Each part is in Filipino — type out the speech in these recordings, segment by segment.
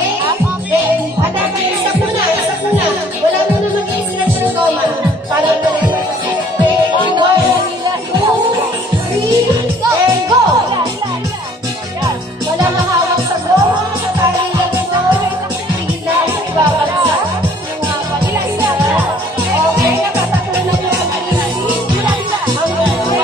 Okay? Okay. Hanapin, isa muna. Wala muna mag-i-stretch ng goma. Para pare-pareho sa set. 1, 2, 3, and go! Wala mahawak sa goma, sa tali lang ito. Tigil lang, ibabagsak. Okay, nakatatlo na po sa paligid. Ang okay,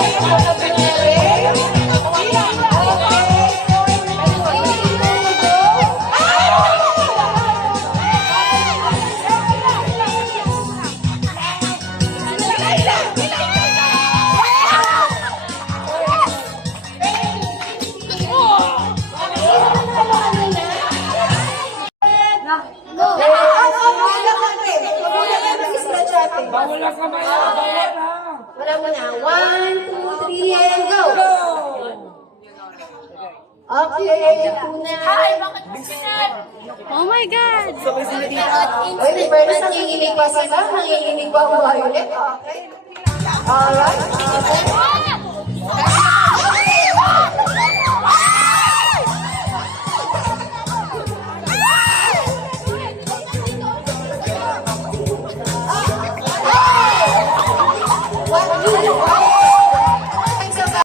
Wala ka ba yan? wala mo na. 1, 2, 3, and go! Okay, una. Oh my God! Oy, di ba nanginginig pa sila? Nanginginig pa ang violet? Okay. Alright.